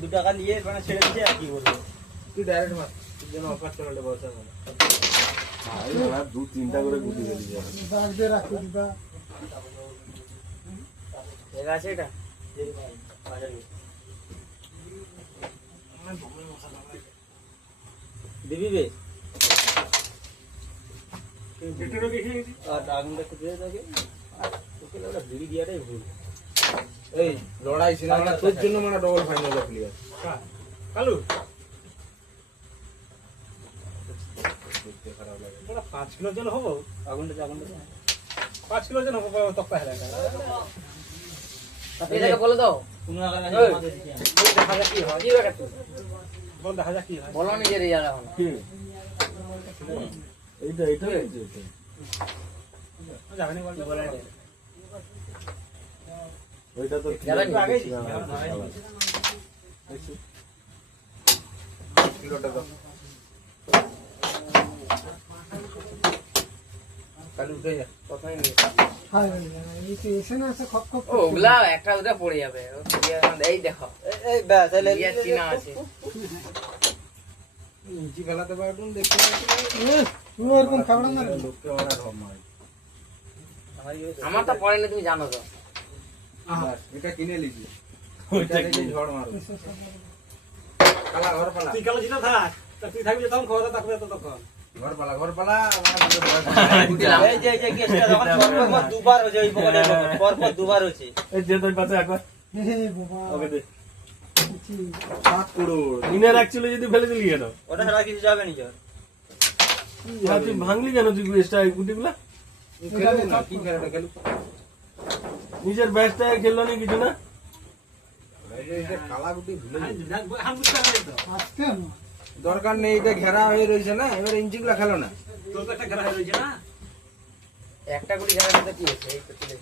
2 টাকা নিয়ে মানে ছেড়ে দিতে আর কি বলবো তুই ডাইরেক্ট মার তুই যেন অফার চলে বসা মানে ভাই না 2-3টা করে গুটি গেলি যাবে দাগ দিয়ে রাখো দিবা ঠিক আছে এটা দিবি বে একটু দেখে আর আগুনটা একটু দিয়ে থাকে তোকে ওটা বিড়ি দিয়াটাই ভুল এই লড়াই সিনেমাটা তোর জন্য মানে ডবল ফাইনাল প্লেয়ার কালু দেখতে খারাপ লাগে বড় 5 কিলো জন হবো আগুনটা 5 কিলো জন হবো তক্কা হেলা আপনি এটাকে বলে দাও কোনো আগে না আমাদের দিতে দেখা যাক কি হয় কি ব্যাপার বল দেখা যাক কি হয় বলো নিজের জায়গা এখন কি এইটা যাবেনি বল ওইটা তো যাবেন আগে কিলোটা দাও কালু উঠে যা কথাই নেই হাই এই তো এসে না আছে খপ খপ ও ওগুলা একটা ওটা পড়ে যাবে এই দেখো এই ব্যাস এলে ইয়া চিনা আছে ইঞ্চি ফেলাতে পারতুন দেখতে তুই ওরকম খাবড়া না লোককে ওরা ঢপ মারে আমার তো পড়ে না তুমি জানো তো এটা কিনে লিজি ওইটা দেখে ঝড় মারো কালা ঘর পালা তুই কালো ছিল থাক তুই থাকবি তখন খাওয়া থাকবে তখন ঘর পালা এই যে কেসটা যখন পরপর দুবার হয়েছে ওই বলে পরপর দুবার হয়েছে এই যে তোর পাশে একবার হে বাবা ওকে দে কি 7 করোড় ইনার অ্যাকচুয়ালি যদি ফেলে দিলি কেন ওটা ছাড়া কিছু যাবে নি জোর তুই ভাঙলি কেন তুই ব্যাসটা এই গুটিগুলা খেলো না কি খেলাটা খেলো নিজের ব্যাসটা খেললো না কিছু না এই যে কালা গুটি ভুলে হাম বুঝতে পারলি তো আজকে না দরকার নেই এটা ঘেরা হয়ে রয়েছে না এবার ইঞ্চিগুলা খেলো না তোর তো একটা ঘেরা হয়ে রয়েছে না একটা গুলি খেলার মধ্যে কি হচ্ছে এই তো তুলে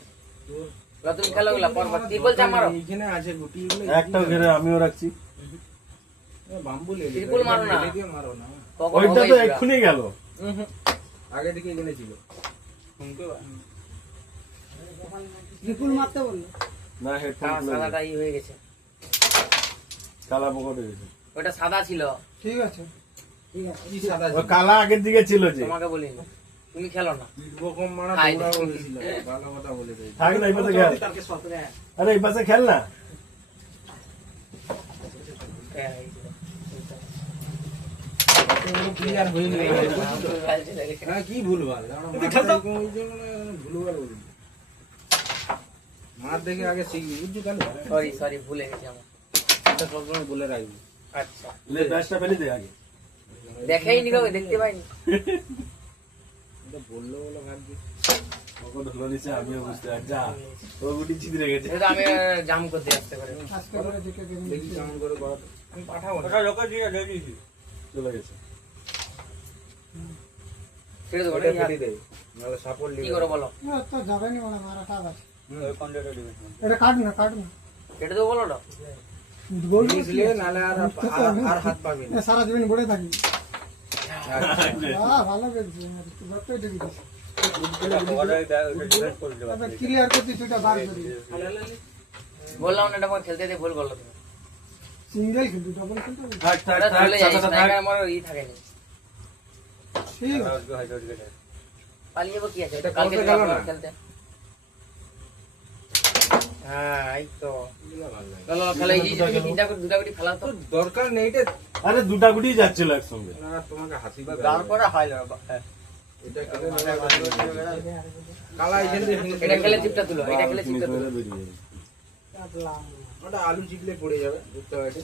তুমি খেলো গুলা পরপর ত্রিপল চা মারো এইখানে আছে গুটিগুলো একটাও ঘেরে আমিও রাখছি বাম্বু লে ত্রিপল মারো না মারো না কখন ওইটা হবে তো পুরা? এক্ষুনি গেল আগে থেকে এখানে ছিল বিপুল মারতে বললো না হেডফোন সাদাটা ই হয়ে গেছে কালা পকেটে গেছে ওটা সাদা ছিল ঠিক আছে ঠিক আছে কি সাদা ও কালা আগের দিকে ছিল যে তোমাকে বলিনি তুমি খেলো না রকম মারা হাই দৌড়া দেখি। বলেছিল ভালো কথা বলে দেয় থাক না এই পাশে খেল তারকে সতরে আরে এই পাশে খেল না ক্লিয়ার হয়ে গেল হ্যাঁ কি ভুলভাল ভুলভাল বলি মার দেখে আগে শিখবি বুঝছি কেন সরি ভুলে গেছি আমার এটা সবসময় বলে রাখবি আচ্ছা লে ব্যাসটা ফেলে দে আগে দেখেই নি কাউকে দেখতে পাইনি এটা বললো বলে ভাবছি ওকে ধরে নিছে আমিও বুঝতে পারছি যা ও গুটি ছিদ্রে গেছে এটা আমি জাম করতে আসতে পারি আজকে করে দেখে দেখি কেমন করে করা আমি পাঠাবো না ওটা লোক দিয়ে দিয়েছি চলে গেছে ছেড়ে দেবো ওটা নাকি? কেটে দে নাহলে সাপোর্ট কি করে বলো তো যাবে নি মানে মারা কাজ আছে ওই কন্ডাক্টর দিবেন এটা কাট না কেটে দেবো বলো ওটা গোল নিয়ে নাহলে আর হাত পাবি না সারা জীবন পড়ে থাকি ভালো বেশি যতই দেখি ক্লিয়ার করছি তুইটা বার করি বললাম না এটা আমার খেলতে দিয়ে ভুল করলো তুমি সিঙ্গেল কিন্তু ডাবল কিন্তু থাক থাক ওটা থাক চলে যায় সাদাটা থাক স্ট্রাইকার আমার ই থাকেনি ঠিক আছে পালিয়ে যাবো কি আছে এটা কালকে করতে দিলাম গেল না? খেলতে হ্যাঁ এই তো ভালো লাগে চলো খেলে এই যে দুটা গুটি খেলা তো দরকার নেই এটা আরে দুটা গুটি যাচ্ছিল একসঙ্গে না তোমাকে হাসি পাবে তারপরে হয় না এটা খেলে কালা এখান দিয়ে এটা খেলে চিপটা তুলো এটা খেলে চিপটা তুলো বেরিয়ে ওটা আলু চিপলে পড়ে যাবে বুঝতে পারছি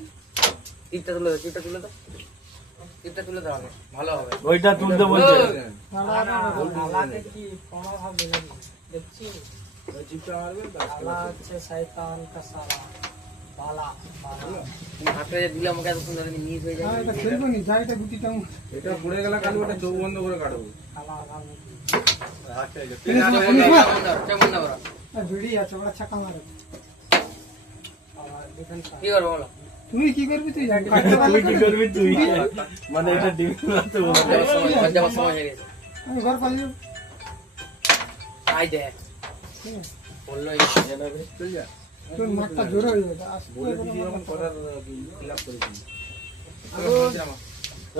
চিপটা তুলে দাও চিপটা তুলে দাও চিপটা তুলে দাও আগে, ভালো হবে ওইটা তুলতে বলছে কি কোনা ভাবে দেখছি চিপটা মারবে আলা আছে শয়তান কা সারা বালা বালা তুমি হাতে যে দিলাম ওকে এত সুন্দর মিস হয়ে যায় হ্যাঁ এটা খেলবো নি যাইটা গুটিটা এটা পড়ে গেলে কালু ওটা চোখ বন্ধ করে কাটবো আলা কেমন না বড় ভিড়ি আছে ওরা ছাকা মারে কি করবো বলো তুই কি করবি তুই জানি তুই কি করবি তুই মানে এটা ডিম করতে বলছে যাবার সময় হয়ে গেছে আমি ঘর পালিয়ে আই দে বললো চল যা তোর মাঠটা জোর হয়ে যাবে, আস্তে বলে করে দিছি মারো। যখন করার ফিল আপ করেছি। আগুন।